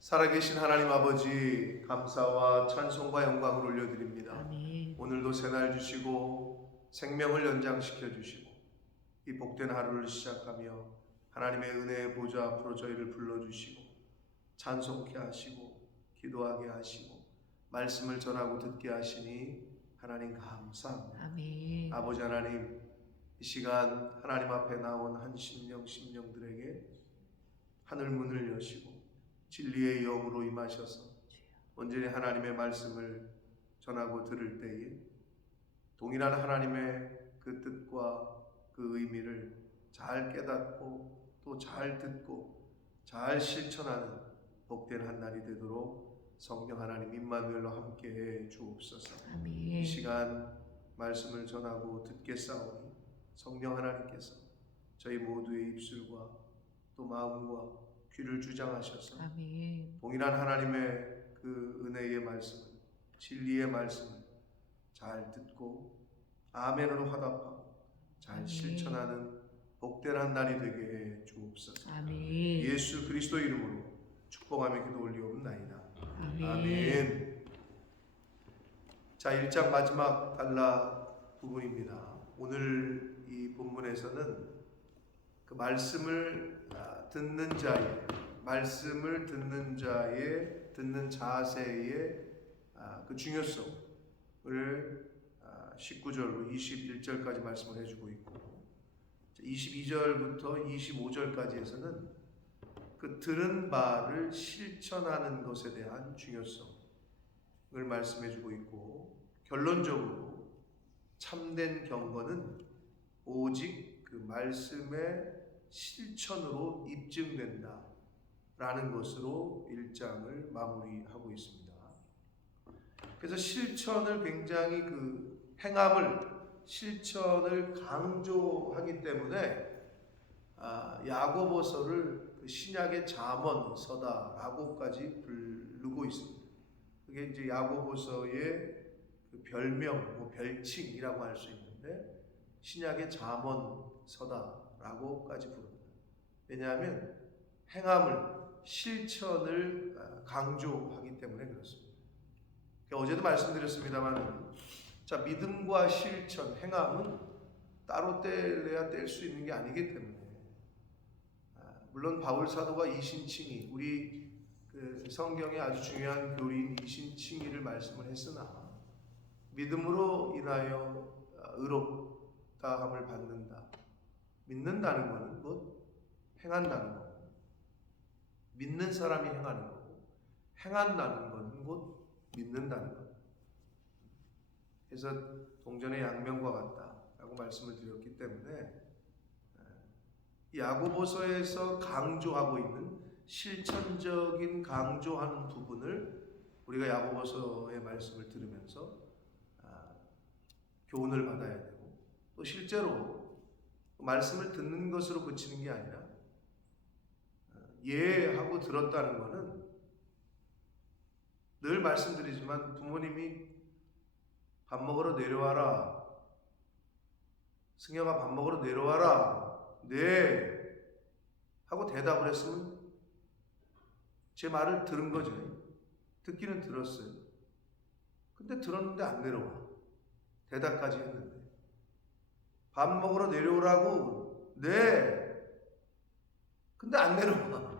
살아계신 하나님 아버지, 감사와 찬송과 영광을 올려드립니다. 아멘. 오늘도 새날 주시고 생명을 연장시켜 주시고 이 복된 하루를 시작하며 하나님의 은혜의 보좌 앞으로 저희를 불러주시고 찬송케 하시고 기도하게 하시고 말씀을 전하고 듣게 하시니 하나님 감사합니다. 아멘. 아버지 하나님, 이 시간 하나님 앞에 나온 한 심령들에게 하늘 문을 여시고 진리의 영으로 임하셔서 온전히 하나님의 말씀을 전하고 들을 때에 동일한 하나님의 그 뜻과 그 의미를 잘 깨닫고 또 잘 듣고 잘 실천하는 복된 한 날이 되도록 성령 하나님 임마누엘로 함께해 주옵소서. 아멘. 이 시간 말씀을 전하고 듣겠사오니 성령 하나님께서 저희 모두의 입술과 또 마음과 귀를 주장하셔서 아멘. 동일한 하나님의 그 은혜의 말씀을, 진리의 말씀을 잘 듣고 아멘으로 화답하고 잘 아멘. 실천하는 복된 한 날이 되게 해 주옵소서. 아멘. 예수 그리스도 이름으로 축복하며 기도 올리옵나이다. 아멘. 아멘. 자, 1장 마지막 단락 부분입니다. 오늘 이 본문에서는 그 말씀을 듣는 자의, 말씀을 듣는 자세의 그 중요성을 19절로 21절까지 말씀을 해주고 있고, 22절부터 25절까지에서는 그 들은 바를 실천하는 것에 대한 중요성을 말씀해주고 있고, 결론적으로 참된 경건은 오직 그 말씀의 실천으로 입증된다 라는 것으로 1장을 마무리하고 있습니다. 그래서 실천을 굉장히 그 행함을, 실천을 강조하기 때문에 야고보서를 신약의 잠언서다라고까지 부르고 있습니다. 그게 이제 야고보서의 그 별명, 별칭이라고 할 수 있는데 신약의 잠언서다라고까지 부릅니다. 왜냐하면 행함을, 실천을 강조하기 때문에 그렇습니다. 어제도 말씀드렸습니다만, 자, 믿음과 실천, 행함은 따로 뗄래야 뗄 수 있는 게 아니기 때문에, 물론 바울 사도가 이신칭의, 우리 그 성경의 아주 중요한 교리인 이신칭의를 말씀을 했으나 믿음으로 인하여 의롭다함을 받는다. 믿는다는 것은 곧 행한다는 거고, 믿는 사람이 행하는 거고, 행한다는 것은 곧 믿는다는 것. 그래서 동전의 양면과 같다라고 말씀을 드렸기 때문에 야고보서에서 강조하고 있는 실천적인 강조하는 부분을 우리가 야고보서의 말씀을 들으면서 교훈을 받아야 되고, 또 실제로 말씀을 듣는 것으로 그치는 게 아니라 하고 들었다는 것은, 늘 말씀드리지만 부모님이 밥 먹으러 내려와라, 승혁아 밥 먹으러 내려와라, 네 하고 대답을 했으면 제 말을 들은 거죠. 듣기는 들었어요. 근데 들었는데 안 내려와. 대답까지 했는데 밥 먹으러 내려오라고, 네, 근데 안 내려와.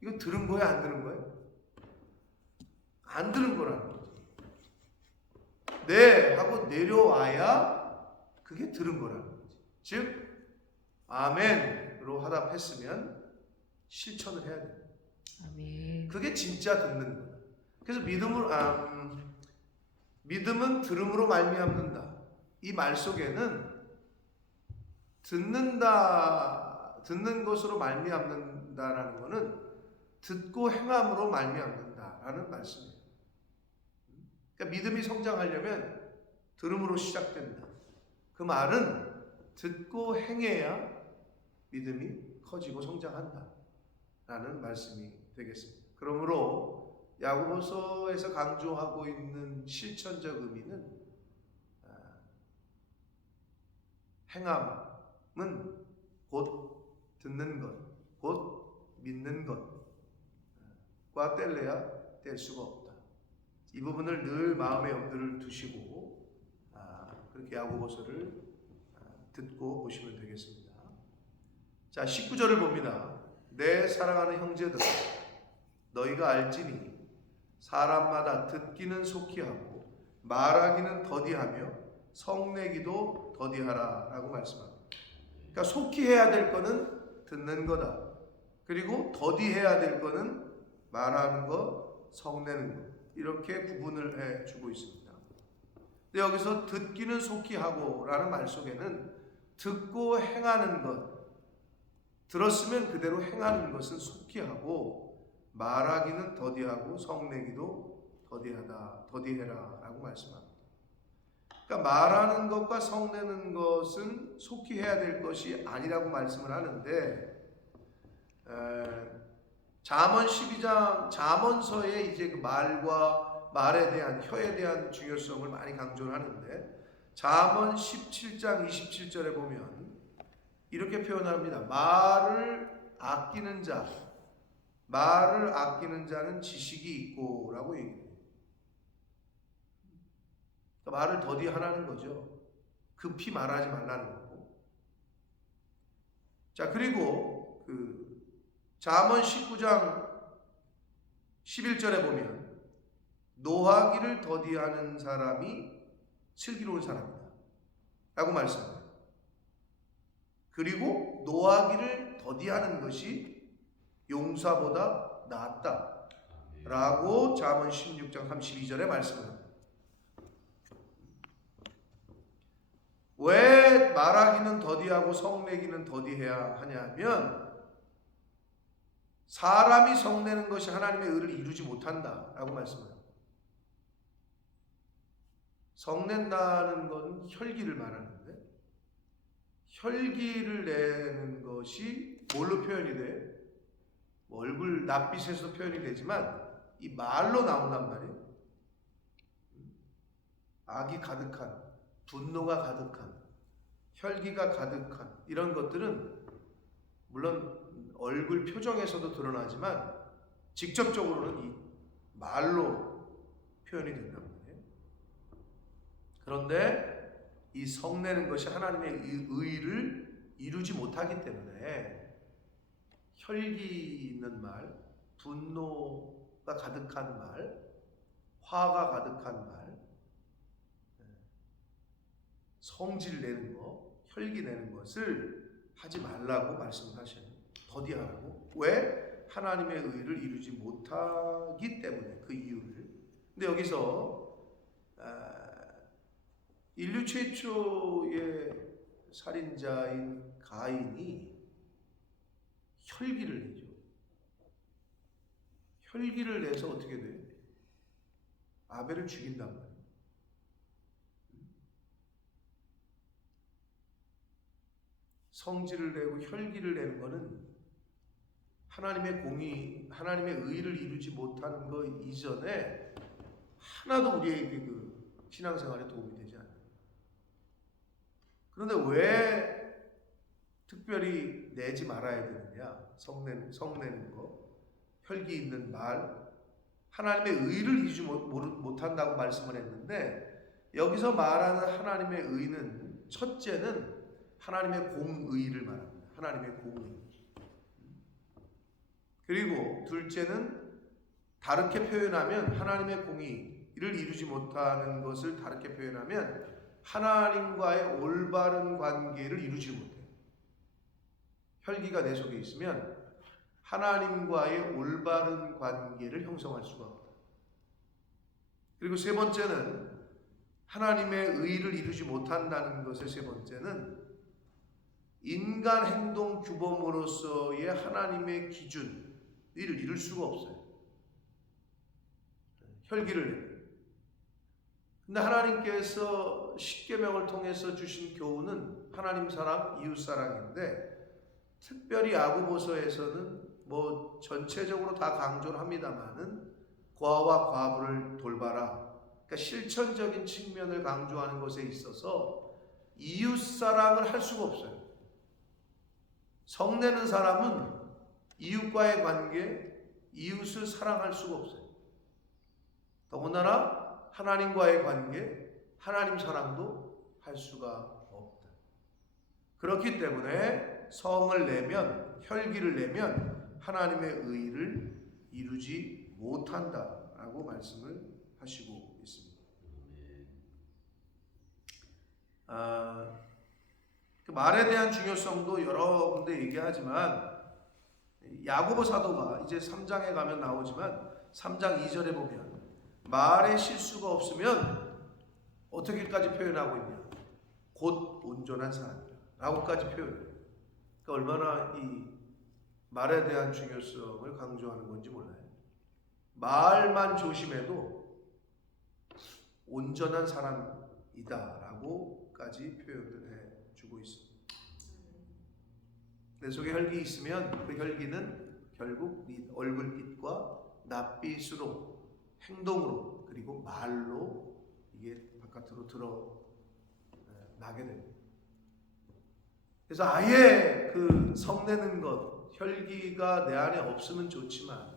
이거 들은 거야, 안 들은 거야? 안 들은 거라는 거지. 네 하고 내려와야 그게 들은 거라는 거지. 즉 아멘으로 화답했으면 실천을 해야 돼. 아멘. 그게 진짜 듣는 거야. 그래서 믿음은 들음으로 말미암는다. 이 말 속에는 듣는 것으로 말미암는다라는 것은 듣고 행함으로 말미암는다라는 말씀이에요. 그러니까 믿음이 성장하려면 들음으로 시작된다. 그 말은 듣고 행해야 믿음이 커지고 성장한다라는 말씀이 되겠습니다. 그러므로 야고보서에서 강조하고 있는 실천적 의미는, 행함은 곧 듣는 것, 곧 믿는 것과 과 뗄래야 뗄 수가 없다. 이 부분을 늘 마음의 염두를 두시고 그렇게 야고보서를 듣고 보시면 되겠습니다. 자, 19절을 봅니다. 내 사랑하는 형제들아, 너희가 알지니 사람마다 듣기는 속히 하고 말하기는 더디하며 성내기도 더디하라 라고 말씀합니다. 그러니까 속히 해야 될 거는 듣는 거다. 그리고 더디해야 될 거는 말하는 거, 성내는 거. 이렇게 구분을 해주고 있습니다. 근데 여기서 듣기는 속히 하고 라는 말 속에는 듣고 행하는 것, 들었으면 그대로 행하는 것은 속히 하고 말하기는 더디하고 성내기도 더디해라 라고 말씀합니다. 그러니까 말하는 것과 성내는 것은 속히 해야 될 것이 아니라고 말씀을 하는데, 잠언 12장 잠언서에 이제 그 말과 말에 대한, 혀에 대한 중요성을 많이 강조를 하는데, 잠언 17장 27절에 보면 이렇게 표현합니다. 말을 아끼는 자는 지식이 있고 라고 얘기해요. 그러니까 말을 더디하라는 거죠. 급히 말하지 말라는 거고. 자, 그리고 잠언 19장 11절에 보면 노하기를 더디하는 사람이 슬기로운 사람이다 라고 말씀합니다. 그리고 노하기를 더디하는 것이 용사보다 낫다 라고 잠언 16장 32절에 말씀합니다. 왜 말하기는 더디하고 성내기는 더디해야 하냐면, 사람이 성내는 것이 하나님의 의를 이루지 못한다 라고 말씀합니다. 성낸다는 건 혈기를 말하는데, 혈기를 내는 것이 뭘로 표현이 돼? 얼굴 낯빛에서 표현이 되지만 이 말로 나온단 말이에요. 악이 가득한, 분노가 가득한, 혈기가 가득한 이런 것들은 물론 얼굴 표정에서도 드러나지만 직접적으로는 이 말로 표현이 된단 말이에요. 그런데 이 성내는 것이 하나님의 의를 이루지 못하기 때문에 혈기 있는 말, 분노가 가득한 말, 화가 가득한 말, 성질 내는 거, 혈기 내는 것을 하지 말라고 말씀하셔요. 더디하라고. 왜? 하나님의 의를 이루지 못하기 때문에, 그 이유를. 근데 여기서 인류 최초의 살인자인 가인이 혈기를 내죠. 혈기를 내서 어떻게 돼? 아벨을 죽인단 말이에요. 성질을 내고 혈기를 내는 것은 하나님의 공의, 하나님의 의를 이루지 못하는 것 이전에 하나도 우리에게 그 신앙생활에 도움이 되지 않아요. 그런데 왜 특별히 내지 말아야 되느냐? 성내는 거, 혈기 있는 말, 하나님의 의를 이루지 못한다고 말씀을 했는데, 여기서 말하는 하나님의 의는 첫째는 하나님의 공의를 말합니다. 하나님의 공의. 그리고 둘째는 다르게 표현하면, 하나님의 공의를 이루지 못하는 것을 다르게 표현하면 하나님과의 올바른 관계를 이루지 못해요. 혈기가 내 속에 있으면 하나님과의 올바른 관계를 형성할 수가 없다. 그리고 세 번째는 하나님의 의를 이루지 못한다는 것의 세 번째는 인간 행동 규범으로서의 하나님의 기준을 이룰 수가 없어요. 혈기를 내요. 근데 하나님께서 십계명을 통해서 주신 교훈은 하나님 사랑, 이웃 사랑인데, 특별히 야고보서에서는 뭐 전체적으로 다 강조를 합니다만은 고아와 과부를 돌봐라. 그러니까 실천적인 측면을 강조하는 것에 있어서 이웃 사랑을 할 수가 없어요. 성내는 사람은 이웃과의 관계, 이웃을 사랑할 수가 없어요. 더군다나 하나님과의 관계, 하나님 사랑도 할 수가 없다. 그렇기 때문에 성을 내면, 혈기를 내면 하나님의 의를 이루지 못한다라고 말씀을 하시고 있습니다. 그 말에 대한 중요성도 여러 군데 얘기하지만 야고보 사도가 이제 3장에 가면 나오지만 3장 2절에 보면 말에 실수가 없으면 어떻게까지 표현하고 있냐? 곧 온전한 사람이라고까지 표현해요. 그러니까 얼마나 이 말에 대한 중요성을 강조하는 건지 몰라요. 말만 조심해도 온전한 사람이다라고까지 표현을 해주고 있습니다. 내 속에 혈기 있으면 그 혈기는 결국 얼굴빛과 낯빛으로, 행동으로, 그리고 말로 이게 바깥으로 드러나게 됩니다. 그래서 아예 그 성내는 것, 혈기가 내 안에 없으면 좋지만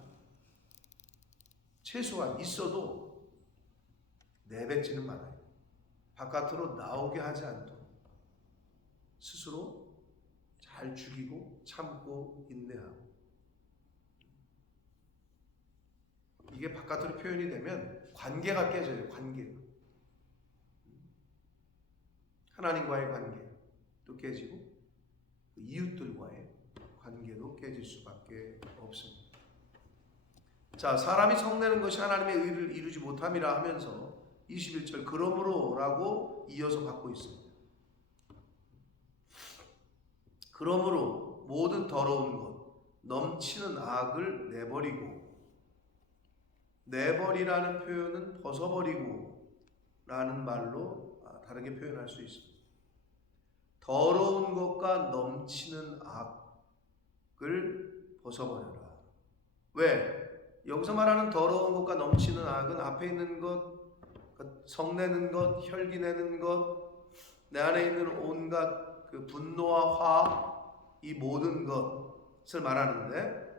최소한 있어도 내뱉지는 말아요. 바깥으로 나오게 하지 않도록 스스로 잘 죽이고 참고 인내하고, 이게 바깥으로 표현이 되면 관계가 깨져요. 관계, 하나님과의 관계도 깨지고 이웃들과의 관계도 깨질 수밖에 없습니다. 자, 사람이 성내는 것이 하나님의 의를 이루지 못함이라 하면서 21절 그러므로라고 이어서 받고 있습니다. 그러므로 모든 더러운 것, 넘치는 악을 내버리고, 내버리라는 표현은 벗어버리고 라는 말로 다르게 표현할 수 있습니다. 더러운 것과 넘치는 악을 벗어버려라. 왜? 여기서 말하는 더러운 것과 넘치는 악은 앞에 있는 것, 성내는 것, 혈기내는 것, 내 안에 있는 온갖 그 분노와 화, 이 모든 것을 말하는데,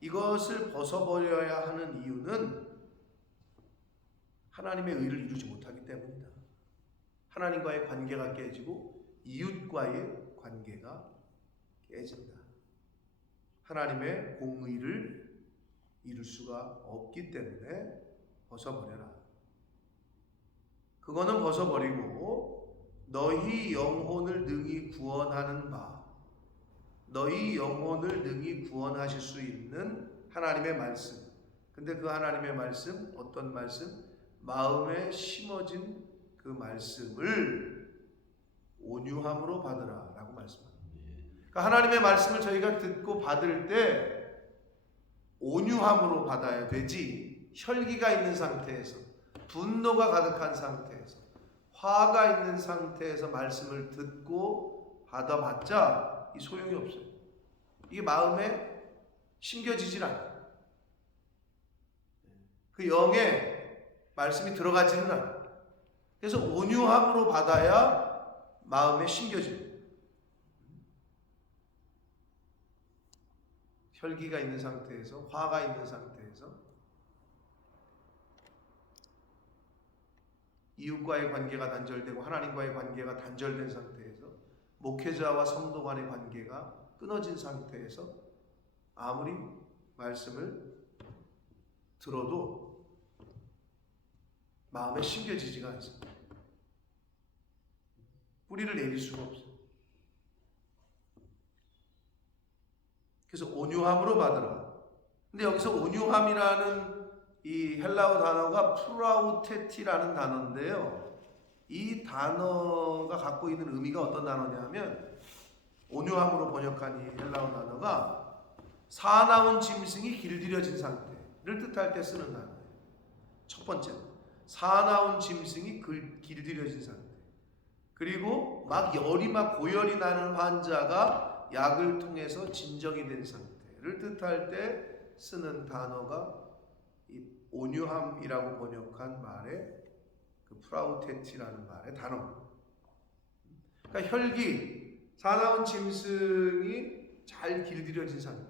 이것을 벗어버려야 하는 이유는 하나님의 의를 이루지 못하기 때문이다. 하나님과의 관계가 깨지고 이웃과의 관계가 깨진다. 하나님의 공의를 이룰 수가 없기 때문에 벗어버려라. 그거는 벗어버리고 너희 영혼을 능히 구원하는 바, 너희 영혼을 능히 구원하실 수 있는 하나님의 말씀. 근데 그 하나님의 말씀, 어떤 말씀? 마음에 심어진 그 말씀을 온유함으로 받으라 라고 말씀합니다. 그러니까 하나님의 말씀을 저희가 듣고 받을 때 온유함으로 받아야 되지, 혈기가 있는 상태에서, 분노가 가득한 상태에서, 화가 있는 상태에서 말씀을 듣고 받아봤자 이 소용이 없어요. 이게 마음에 심겨지질 않아요. 그 영에 말씀이 들어가지는 않아요. 그래서 온유함으로 받아야 마음에 심겨집니다. 혈기가 있는 상태에서, 화가 있는 상태에서, 이웃과의 관계가 단절되고 하나님과의 관계가 단절된 상태에서, 목회자와 성도 간의 관계가 끊어진 상태에서 아무리 말씀을 들어도 마음에 심겨지지가 않습니다. 뿌리를 내릴 수가 없어요. 그래서 온유함으로 받으라. 근데 여기서 온유함이라는 이 헬라어 단어가 프라우테티라는 단어인데요. 이 단어가 갖고 있는 의미가 어떤 단어냐면, 온유함으로 번역한 이 헬라어 단어가 사나운 짐승이 길들여진 상태를 뜻할 때 쓰는 단어예요. 첫 번째는 사나운 짐승이 길들여진 상태. 그리고 막 열이 막 고열이 나는 환자가 약을 통해서 진정이 된 상태를 뜻할 때 쓰는 단어가 이 온유함이라고 번역한 말의 그 프라우테티라는 말의 단어입니다. 그러니까 혈기, 사나운 짐승이 잘 길들여진 상태.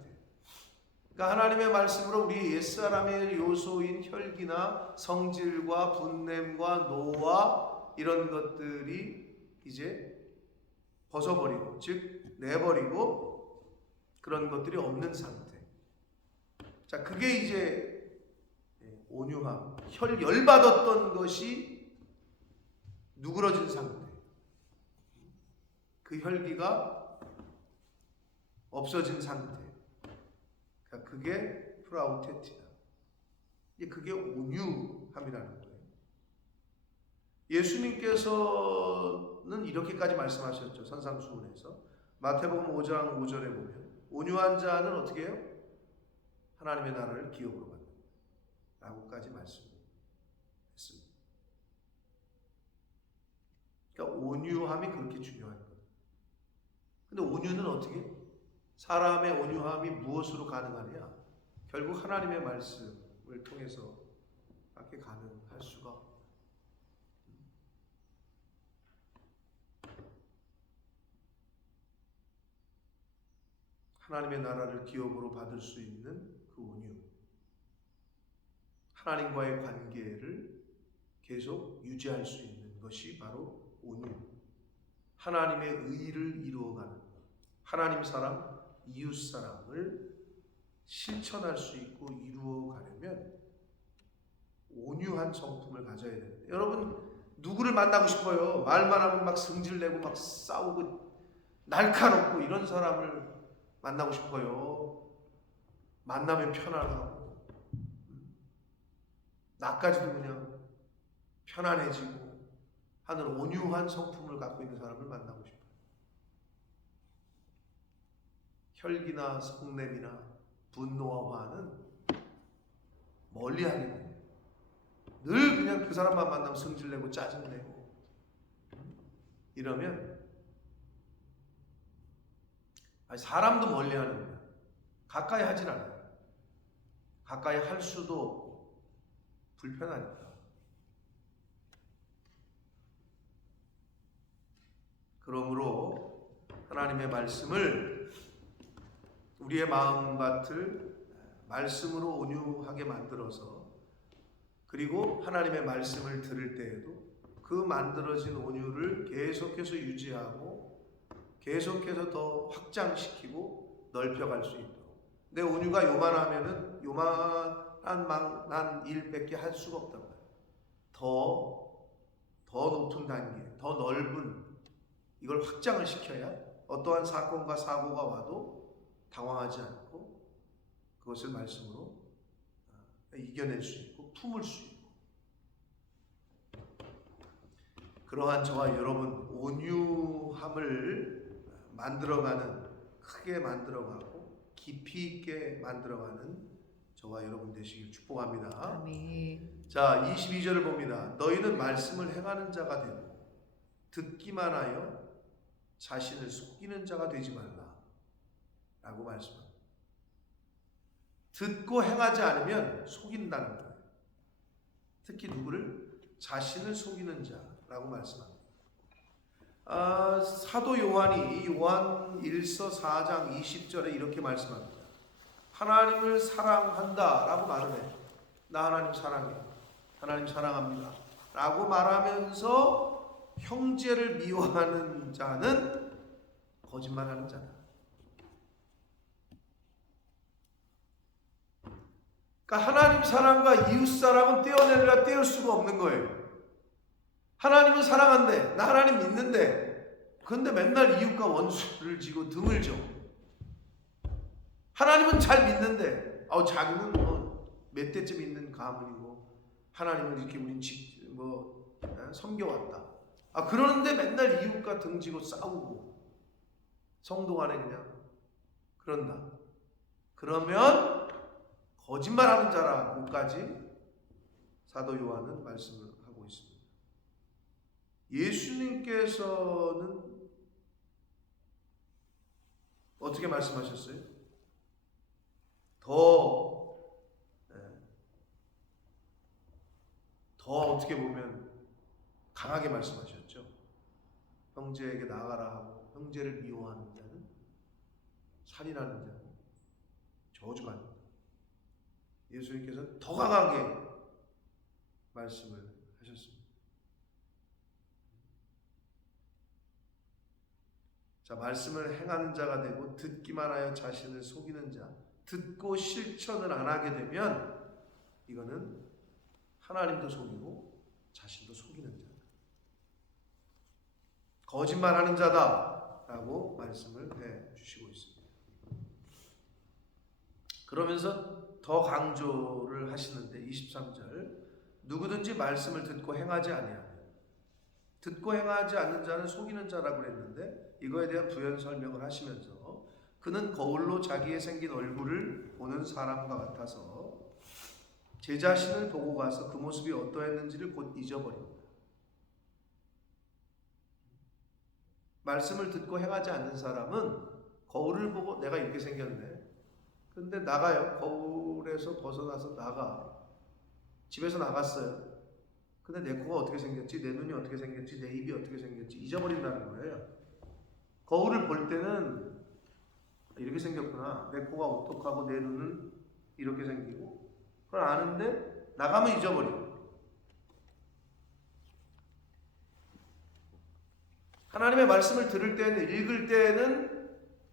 그러니까 그러니까 하나님의 말씀으로 우리 옛사람의 요소인 혈기나 성질과 분냄과 노와 이런 것들이 이제 벗어버리고, 즉 내버리고 그런 것들이 없는 상태. 자, 그게 이제 온유함, 열받았던 것이 누그러진 상태. 그 혈기가 없어진 상태. 그러니까 그게 프라우테티다. 그게 온유함이라는 거예요. 예수님께서는 이렇게까지 말씀하셨죠. 산상수훈에서 마태복음 5장 5절에 보면 온유한 자는 어떻게 해요? 하나님의 나라를 기업으로 받는다 라고까지 말씀했습니다. 그러니까 온유함이 그렇게 중요한 거예요. 근데 온유는 어떻게? 사람의 온유함이 무엇으로 가능하냐? 결국 하나님의 말씀을 통해서 밖에 가능할 수가 없어요. 하나님의 나라를 기업으로 받을 수 있는 그 온유, 하나님과의 관계를 계속 유지할 수 있는 것이 바로 온유, 하나님의 의를 이루어가는 하나님 사랑, 이웃 사랑을 실천할 수 있고 이루어가려면 온유한 성품을 가져야 됩니다. 여러분, 누구를 만나고 싶어요? 말만 하면 막 성질내고 막 싸우고 날카롭고 이런 사람을 만나고 싶어요. 만나면 편안하고 나까지도 그냥 편안해지고 하는 온유한 성품을 갖고 있는 사람을 만나고 싶어요. 혈기나 성냄이나 분노와 화는 멀리하게 돼요. 늘 그냥 그 사람만 만나면 성질내고 짜증내고 이러면 사람도 멀리하는 거야. 가까이 하진 않아요. 가까이 할 수도 없고 불편하니까. 그러므로 하나님의 말씀을 우리의 마음밭을 말씀으로 온유하게 만들어서, 그리고 하나님의 말씀을 들을 때에도 그 만들어진 온유를 계속해서 유지하고 계속해서 더 확장시키고 넓혀갈 수 있도록. 내 온유가 요만하면은 요만한 일밖에 할 수가 없단 말이에요. 더 높은 단계, 더 넓은 이걸 확장을 시켜야 어떠한 사건과 사고가 와도 당황하지 않고 그것을 말씀으로 이겨낼 수 있고 품을 수 있고. 그러한 저와 여러분 온유함을 만들어가는, 크게 만들어가고 깊이 있게 만들어가는 저와 여러분 되시길 축복합니다. 아멘. 자, 22절을 봅니다. 너희는 말씀을 행하는 자가 되고 듣기만 하여 자신을 속이는 자가 되지 말라 라고 말씀합니다. 듣고 행하지 않으면 속인다는 거예요. 특히 누구를? 자신을 속이는 자라고 말씀합니다. 사도 요한이 요한 1서 4장 20절에 이렇게 말씀합니다. 하나님을 사랑한다 라고 말을 해요. 나 하나님 사랑해, 하나님 사랑합니다 라고 말하면서 형제를 미워하는 자는 거짓말하는 자다. 그러니까 하나님 사랑과 이웃 사랑은 떼어내려 떼을 수가 없는 거예요. 하나님은 사랑한대, 나 하나님 믿는데, 그런데 맨날 이웃과 원수를 지고 등을 져. 하나님은 잘 믿는데, 자기는 몇 대쯤 있는 가문이고 하나님을 이렇게 우린 섬겨왔다. 그러는데 맨날 이웃과 등지고 싸우고 성도 간에 그냥 그런다. 그러면 거짓말하는 자라고까지 사도 요한은 말씀을 하고 있습니다. 예수님께서는 어떻게 말씀하셨어요? 더 어떻게 보면 강하게 말씀하셨죠. 형제에게 나아가라 하고 형제를 미워하는 자는, 살인하는 자는 저주가 아닙니다. 예수님께서 더 강하게 말씀을 하셨습니다. 자, 말씀을 행하는 자가 되고 듣기만 하여 자신을 속이는 자, 듣고 실천을 안 하게 되면 이거는 하나님도 속이고 자신도 속이는 자다. 거짓말하는 자다라고 말씀을 해주시고 있습니다. 그러면서 더 강조를 하시는데 23절 누구든지 말씀을 듣고 행하지 아니하면 듣고 행하지 않는 자는 속이는 자라고 그랬는데 이거에 대한 부연 설명을 하시면서 그는 거울로 자기의 생긴 얼굴을 보는 사람과 같아서 제 자신을 보고 가서 그 모습이 어떠했는지를 곧 잊어버립니다. 말씀을 듣고 행하지 않는 사람은 거울을 보고 내가 이렇게 생겼네. 근데 나가요. 거울에서 벗어나서 나가. 집에서 나갔어요. 근데 내 코가 어떻게 생겼지? 내 눈이 어떻게 생겼지? 내 입이 어떻게 생겼지? 잊어버린다는 거예요. 거울을 볼 때는 이렇게 생겼구나. 내 코가 오똑하고 내 눈은 이렇게 생기고 그걸 아는데 나가면 잊어버려. 하나님의 말씀을 들을 때는 읽을 때는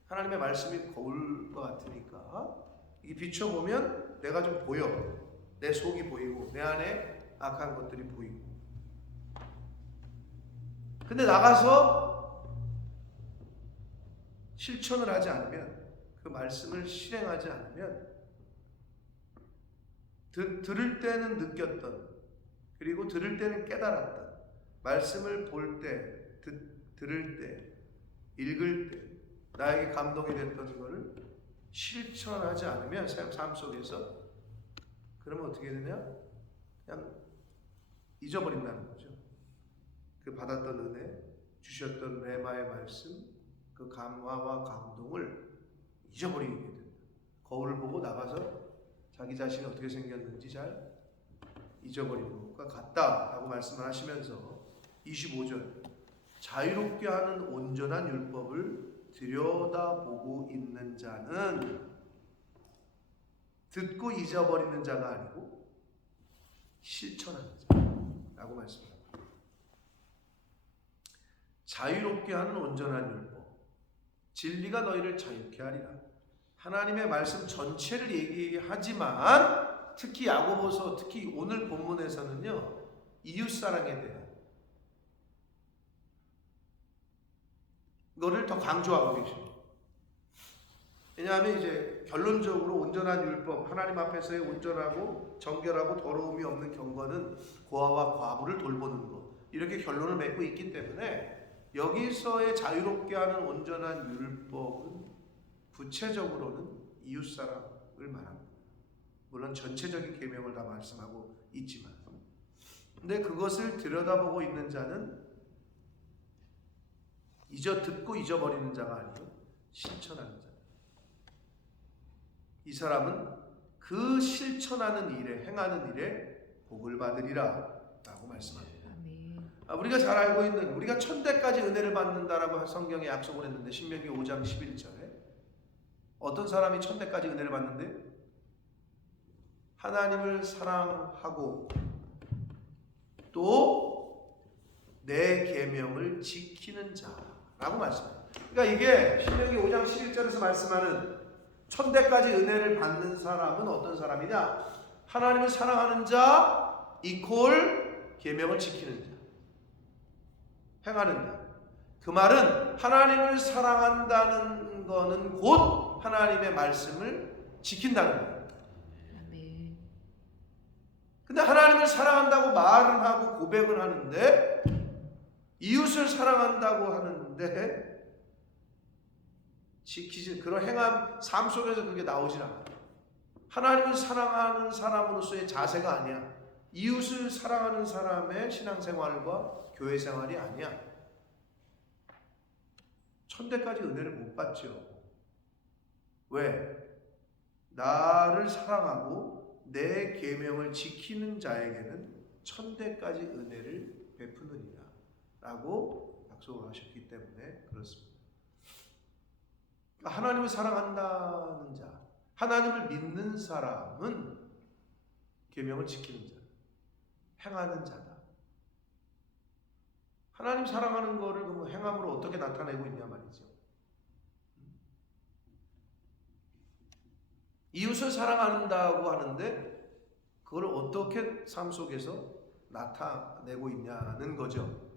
하나님의 말씀이 거울과 같으니까 이게 비춰보면 내가 좀 보여. 내 속이 보이고 내 안에 악한 것들이 보이고. 근데 나가서 실천을 하지 않으면 그 말씀을 실행하지 않으면 들을 때는 느꼈던 그리고 들을 때는 깨달았던 말씀을 볼 때 들을 때 읽을 때 나에게 감동이 됐던 것을 실천하지 않으면 삶 속에서 그러면 어떻게 되냐? 그냥 잊어버린다는 거죠. 그 받았던 은혜, 주셨던 레마의 말씀, 그 감화와 감동을 잊어버리게 된다. 거울을 보고 나가서 자기 자신이 어떻게 생겼는지 잘 잊어버린 것과 같다라고 말씀을 하시면서 25절 자유롭게 하는 온전한 율법을 들여다보고 있는 자는 듣고 잊어버리는 자가 아니고 실천하는 자라고 말씀합니다. 자유롭게 하는 온전한 율법, 진리가 너희를 자유케 하리라. 하나님의 말씀 전체를 얘기하지만 특히 야고보서, 특히 오늘 본문에서는요 이웃사랑에 대한 이거를 더 강조하고 계십니다. 왜냐하면 이제 결론적으로 온전한 율법, 하나님 앞에서의 온전하고 정결하고 더러움이 없는 경건은 고아와 과부를 돌보는 것, 이렇게 결론을 맺고 있기 때문에 여기서의 자유롭게 하는 온전한 율법은 구체적으로는 이웃사랑을 말합니다. 물론 전체적인 계명을 다 말씀하고 있지만, 근데 그것을 들여다보고 있는 자는 듣고 잊어버리는 자가 아니고 실천하는 자. 이 사람은 그 실천하는 일에, 행하는 일에 복을 받으리라 라고 말씀합니다. 우리가 잘 알고 있는, 우리가 천대까지 은혜를 받는다라고 성경에 약속을 했는데 신명기 5장 11절에 어떤 사람이 천대까지 은혜를 받는데 하나님을 사랑하고 또 내 계명을 지키는 자라고 말씀합니다. 그러니까 이게 신명기 5장 11절에서 말씀하는 천대까지 은혜를 받는 사람은 어떤 사람이냐? 하나님을 사랑하는 자 이퀄 계명을 지키는 자, 행하는 자. 그 말은 하나님을 사랑한다는 거는 곧 하나님의 말씀을 지킨다는 거예요. 근데 하나님을 사랑한다고 말은 하고 고백을 하는데 이웃을 사랑한다고 하는데 지키지, 그런 행함, 삶 속에서 그게 나오질 않아요. 하나님을 사랑하는 사람으로서의 자세가 아니야. 이웃을 사랑하는 사람의 신앙생활과 교회생활이 아니야. 천대까지 은혜를 못 받죠. 왜? 나를 사랑하고 내 계명을 지키는 자에게는 천대까지 은혜를 베푸느니라 라고 약속을 하셨기 때문에 그렇습니다. 하나님을 사랑한다는 자, 하나님을 믿는 사람은 계명을 지키는 자, 행하는 자다. 하나님 사랑하는 거를 그 행함으로 어떻게 나타내고 있냐 말이죠. 이웃을 사랑한다고 하는데 그걸 어떻게 삶 속에서 나타내고 있냐는 거죠.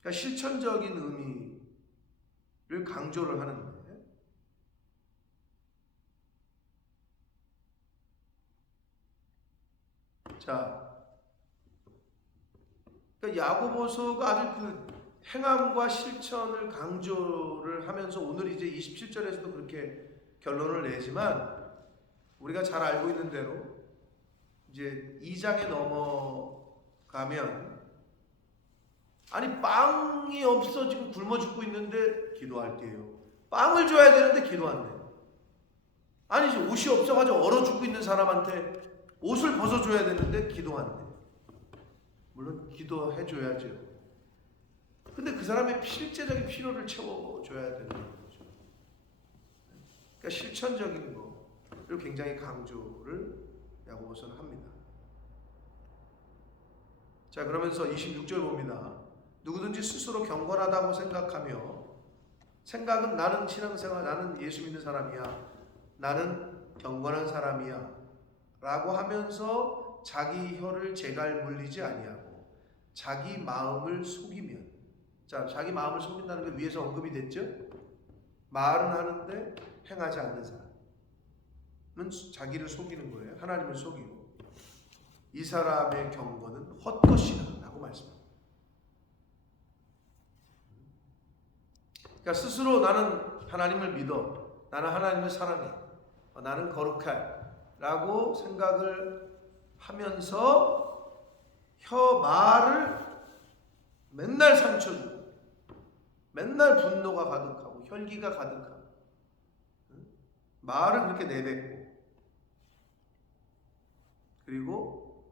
그러니까 실천적인 의미를 강조를 하는데, 자, 그러니까 야고보서가 아주 그 행함과 실천을 강조를 하면서 오늘 이제 27절에서도 그렇게 결론을 내지만, 우리가 잘 알고 있는 대로 이제 2장에 넘어가면, 아니 빵이 없어지고 굶어 죽고 있는데 기도할게요. 빵을 줘야 되는데 기도 안 돼요. 아니 이제 옷이 없어가지고 얼어 죽고 있는 사람한테 옷을 벗어줘야 되는데 기도 안 돼요. 물론 기도해줘야죠. 근데 그 사람의 실제적인 필요를 채워줘야 되는 거죠. 그러니까 실천적인 거를 굉장히 강조를 야고보서는 합니다. 자, 그러면서 26절 봅니다. 누구든지 스스로 경건하다고 생각하며, 생각은 나는 신앙생활, 나는 예수 믿는 사람이야, 나는 경건한 사람이야 라고 하면서 자기 혀를 제갈 물리지 아니하고 자기 마음을 속이면, 자, 자기 마음을 속인다는 게 위에서 언급이 됐죠? 말은 하는데 행하지 않는 사람은 자기를 속이는 거예요. 하나님을 속이고, 이 사람의 경건은 헛것이다 라고 말씀합니다. 그러니까 스스로 나는 하나님을 믿어, 나는 하나님을 사랑해, 나는 거룩해 라고 생각을 하면서 말을 맨날 상처 주고, 맨날 분노가 가득하고 혈기가 가득하고, 말을 그렇게 내뱉고, 그리고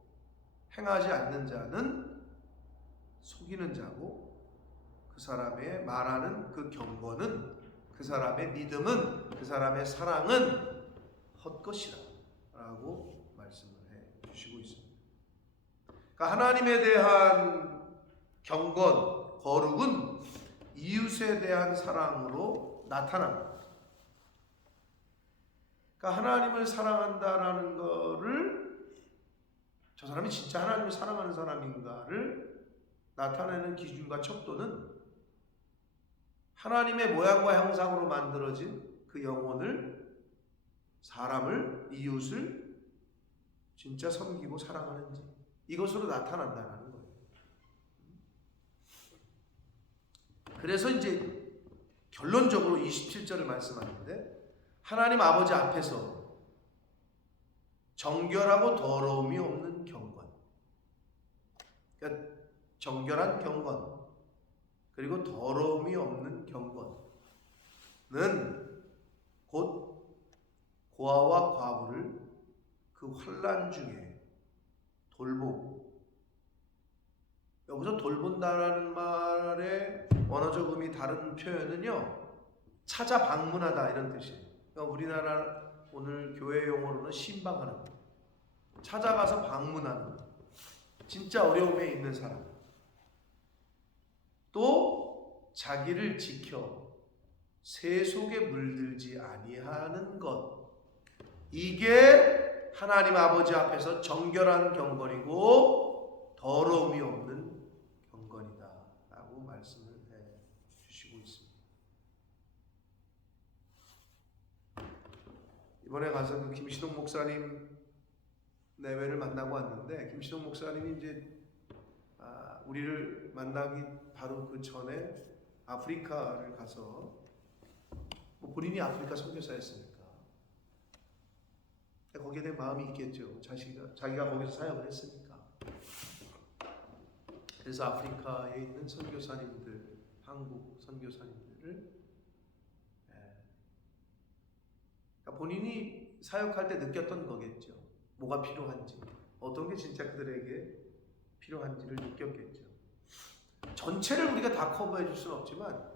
행하지 않는 자는 속이는 자고, 그 사람의 말하는 그 경건은, 그 사람의 믿음은, 그 사람의 사랑은 헛것이다 라고 말씀을 해 주시고 있습니다. 그러니까 하나님에 대한 경건, 거룩은 이웃에 대한 사랑으로 나타납니다. 그러니까 하나님을 사랑한다라는 거를, 저 사람이 진짜 하나님을 사랑하는 사람인가를 나타내는 기준과 척도는 하나님의 모양과 형상으로 만들어진 그 영혼을, 사람을, 이웃을 진짜 섬기고 사랑하는지, 이것으로 나타난다는 거예요. 그래서 이제 결론적으로 27절을 말씀하는데, 하나님 아버지 앞에서 정결하고 더러움이 없는 경건, 그러니까 정결한 경건 그리고 더러움이 없는 경건은 곧 고아와 과부를 그 환난 중에 돌보고, 여기서 돌본다라는 말의 원어적 의미 다른 표현은요, 찾아 방문하다 이런 뜻이에요. 그러니까 우리나라 오늘 교회 용어로는 신방하는 거, 찾아가서 방문하는 거, 진짜 어려움에 있는 사람, 또 자기를 지켜 새 속에 물들지 아니하는 것, 이게 하나님 아버지 앞에서 정결한 경건이고 더러움이 없는 경건이다 라고 말씀을 해 주시고 있습니다. 이번에 가서 그 김시동 목사님 내외를 만나고 왔는데, 김시동 목사님이 이제 우리를 만나기 바로 그 전에 아프리카를 가서, 본인이 아프리카 선교사였으니까 거기에 대한 마음이 있겠죠. 자기가 거기서 사역을 했으니까. 그래서 아프리카에 있는 선교사님들, 한국 선교사님들을, 그러니까 본인이 사역할 때 느꼈던 거겠죠. 뭐가 필요한지, 어떤 게 진짜 그들에게 필요한지를 느꼈겠죠. 전체를 우리가 다 커버해 줄 수는 없지만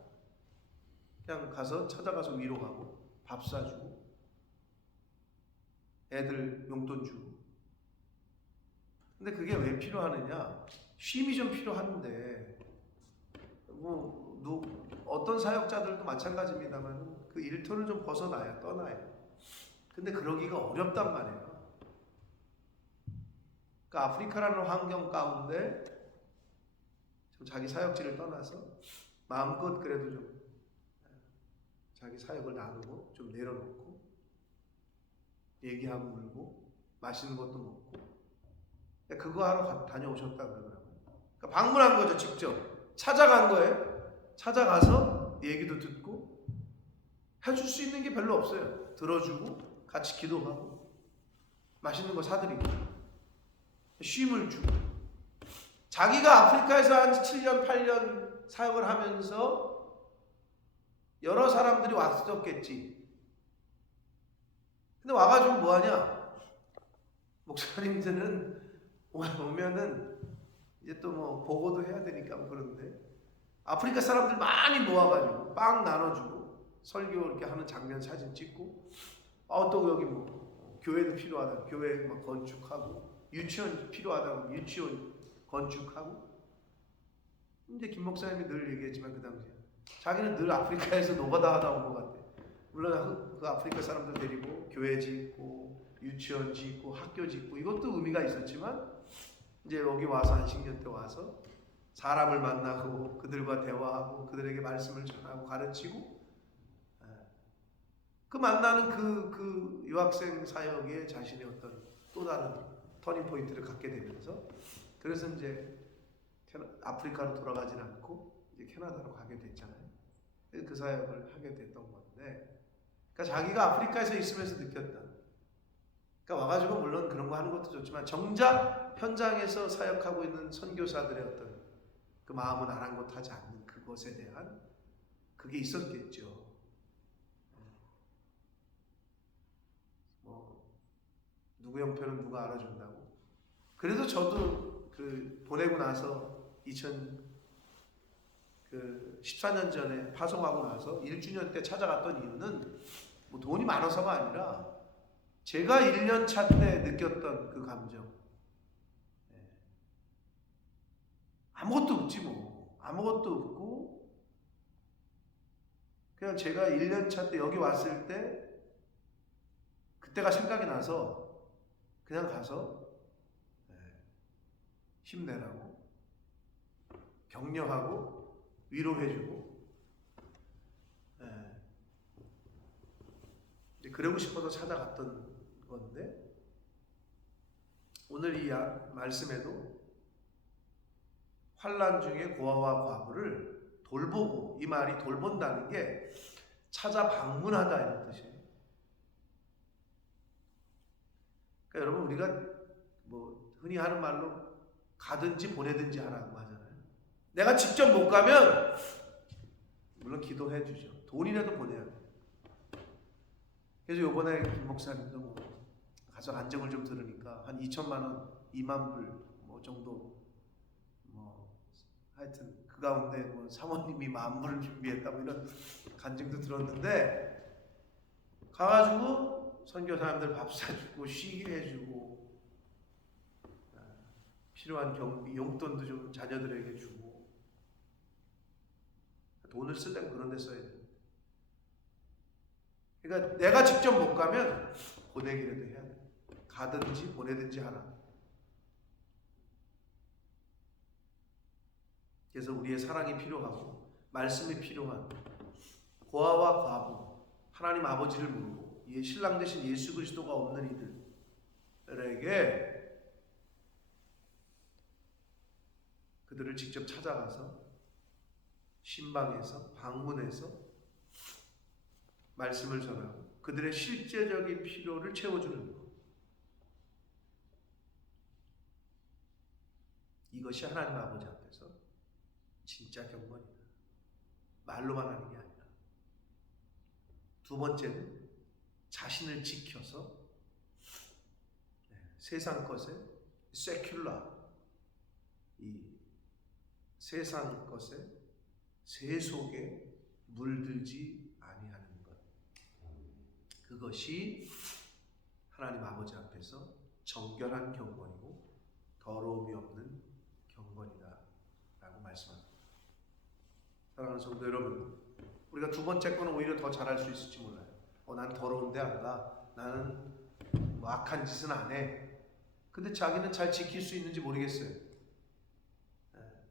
그냥 가서 찾아가서 위로하고 밥 사주고, 애들 용돈 주고. 근데 그게 왜 필요하느냐? 쉼이 좀 필요한데 어떤 사역자들도 마찬가지입니다만 그 일터를 좀 벗어나야 떠나요. 근데 그러기가 어렵단 말이에요. 그러니까 아프리카라는 환경 가운데 좀 자기 사역지를 떠나서 마음껏 그래도 좀 자기 사역을 나누고 좀 내려놓고 얘기하고 울고 맛있는 것도 먹고 그거 하러 다녀오셨다 그러더라고요. 그러니까 방문한 거죠. 직접 찾아간 거예요. 찾아가서 얘기도 듣고 해줄 수 있는 게 별로 없어요. 들어주고 같이 기도하고 맛있는 거 사드리고 쉼을 주고 자기가 아프리카에서 한 7년 8년 사역을 하면서 여러 사람들이 왔었겠지. 근데 와가지고 뭐하냐? 목사님들은 오면은 이제 또 뭐 보고도 해야 되니까 뭐 그런데 아프리카 사람들 많이 모아가지고 빵 나눠주고 설교 이렇게 하는 장면 사진 찍고 또 여기 뭐 교회도 필요하다 교회 막 건축하고 유치원 필요하다고 유치원 건축하고. 근데 김 목사님이 늘 얘기했지만 그 당시에 자기는 늘 아프리카에서 노가다 하다 온 것 같아. 물론 그 아프리카 사람들 데리고 교회 짓고 유치원 짓고 학교 짓고 이것도 의미가 있었지만 이제 여기 와서 한 10년 때 와서 사람을 만나고 그들과 대화하고 그들에게 말씀을 전하고 가르치고 그 만나는 그 유학생 사역에 자신의 어떤 또 다른 터닝 포인트를 갖게 되면서 그래서 이제 아프리카로 돌아가진 않고 이제 캐나다로 가게 됐잖아요. 그 사역을 하게 됐던 건데, 그러니까 자기가 아프리카에서 있으면서 느꼈다. 그러니까 와가지고 물론 그런 거 하는 것도 좋지만 정작 현장에서 사역하고 있는 선교사들의 어떤 그 마음은 아랑곳하지 않는 그것에 대한 그게 있었겠죠. 뭐 누구 형편은 누가 알아준다고. 그래도 저도 그 보내고 나서 2014년 전에 파송하고 나서 1주년 때 찾아갔던 이유는 뭐 돈이 많아서가 아니라 제가 1년 차 때 느꼈던 그 감정. 아무것도 없지 뭐. 아무것도 없고 그냥 제가 1년 차 때 여기 왔을 때 그때가 생각이 나서 그냥 가서 힘내라고 격려하고 위로해주고 그러고 싶어서 찾아갔던 건데 오늘 이 말씀에도 환난 중에 고아와 과부를 돌보고 이 말이 돌본다는 게 찾아 방문하다 이런 뜻이에요. 그러니까 여러분 우리가 뭐 흔히 하는 말로 가든지 보내든지 하라고 하잖아요. 내가 직접 못 가면 물론 기도해 주죠. 돈이라도 보내야 돼요. 그래서 요번에 김 목사님도 뭐 가서 안정을 좀 들으니까 한 2천만 원, 2만 불 뭐 정도 뭐 하여튼 그 가운데 뭐 사모님이 1만 불을 준비했다 뭐 이런 간증도 들었는데 가가지고 선교사님들 밥 사주고 쉬게 해주고 필요한 경비 용돈도 좀 자녀들에게 주고 돈을 쓰려면 그런 데 써야 돼요. 그러니까 내가 직접 못 가면 보내기라도 해야 돼. 가든지 보내든지 하라. 그래서 우리의 사랑이 필요하고 말씀이 필요한 고아와 과부, 하나님 아버지를 모르고 신랑 대신 예수 그리스도가 없는 이들에게 그들을 직접 찾아가서 신방에서 방문해서 말씀을 전하고 그들의 실제적인 필요를 채워주는 것. 이것이 하나님 아버지 앞에서 진짜 경건이다. 말로만 하는 게 아니라. 두 번째는 자신을 지켜서 세상 것에 세큘라 이 세상 것에 세속에 물들지 아니하는 것. 그것이 하나님 아버지 앞에서 정결한 경건이고 더러움이 없는 경건이다 라고 말씀합니다. 사랑하는 성도 여러분, 우리가 두 번째 거는 오히려 더 잘할 수 있을지 몰라요. 난 더러운데 안 가. 나는 뭐 악한 짓은 안 해. 근데 자기는 잘 지킬 수 있는지 모르겠어요.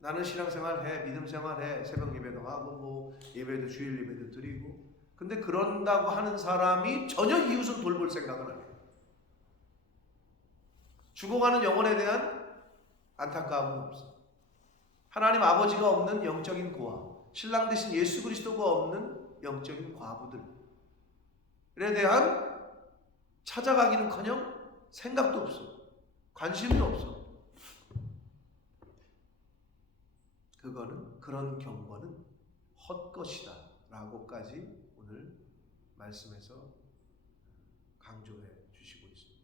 나는 신앙생활 해, 믿음 생활 해, 새벽 예배도 하고 뭐 예배도 주일 예배도 드리고. 근데 그런다고 하는 사람이 전혀 이웃을 돌볼 생각은 안 해요. 죽어가는 영혼에 대한 안타까움은 없어. 하나님 아버지가 없는 영적인 고아, 신랑 대신 예수 그리스도가 없는 영적인 과부들에 대한 찾아가기는커녕 생각도 없어. 관심도 없어. 그런 경건은 헛것이다 라고까지 오늘 말씀에서 강조해 주시고 있습니다.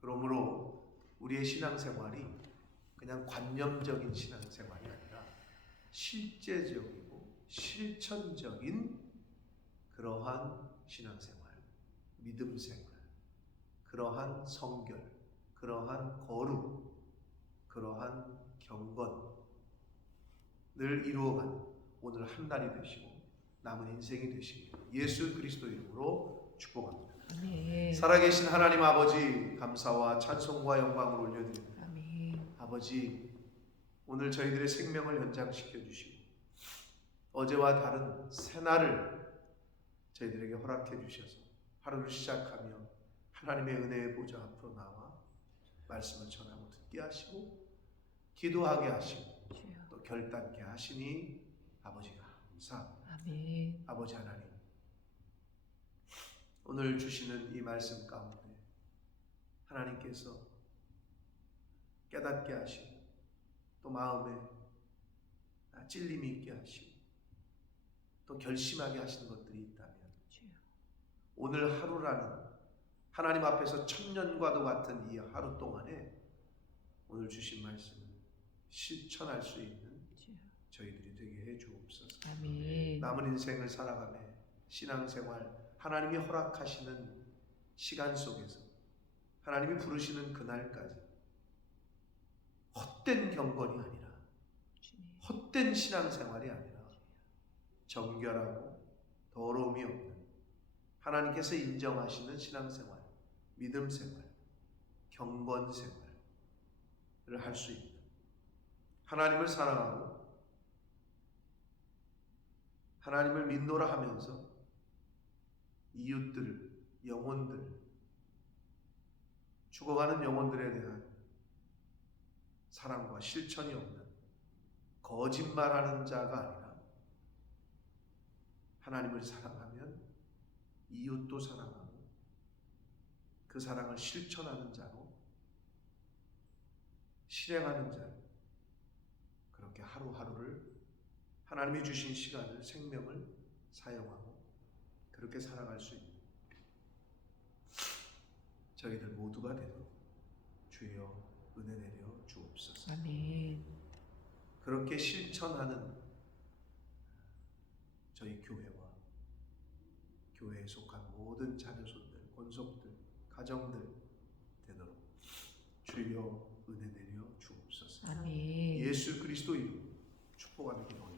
그러므로 우리의 신앙생활이 그냥 관념적인 신앙생활이 아니라 실제적이고 실천적인 그러한 신앙생활, 믿음생활, 그러한 성결, 그러한 거룩, 그러한 경건을 이루어가는 오늘 한 날이 되시고 남은 인생이 되시길 예수 그리스도 이름으로 축복합니다. 아멘. 살아계신 하나님 아버지, 감사와 찬송과 영광을 올려드립니다. 아멘. 아버지, 오늘 저희들의 생명을 연장시켜 주시고 어제와 다른 새날을 저희들에게 허락해 주셔서 하루를 시작하며 하나님의 은혜의 보좌 앞으로 나와 말씀을 전하고 듣게 하시고 기도하게 하시고 또 결단케 하시니 아버지가 감사합니다. 아멘. 아버지 하나님, 오늘 주시는 이 말씀 가운데 하나님께서 깨닫게 하시고 또 마음에 찔림이 있게 하시고 또 결심하게 하시는 것들이 있다면 오늘 하루라는 하나님 앞에서 천년과도 같은 이 하루 동안에 오늘 주신 말씀을 실천할 수 있는 저희들이 되게 해 주옵소서. 아멘. 남은 인생을 살아가며 신앙생활 하나님이 허락하시는 시간 속에서 하나님이 부르시는 그날까지 헛된 경건이 아니라 헛된 신앙생활이 아니라 정결하고 더러움이 없는 하나님께서 인정하시는 신앙생활, 믿음생활, 경건생활을 할 수 있는 하나님을 사랑하고 하나님을 믿노라 하면서 이웃들, 영혼들, 죽어가는 영혼들에 대한 사랑과 실천이 없는 거짓말하는 자가 아니라 하나님을 사랑하면 이웃도 사랑하고 그 사랑을 실천하는 자로 실행하는 자로 그렇게 하루하루를 하나님이 주신 시간을 생명을 사용하고 그렇게 살아갈 수 있는 저희들 모두가 되도록 주여 은혜 내려 주옵소서. 아멘. 그렇게 실천하는 저희 교회와 교회에 속한 모든 자녀손들, 권속들, 가정들 되도록 주여 은혜 내려 주옵소서. 아멘. 예수 그리스도 이름 축복하는 기도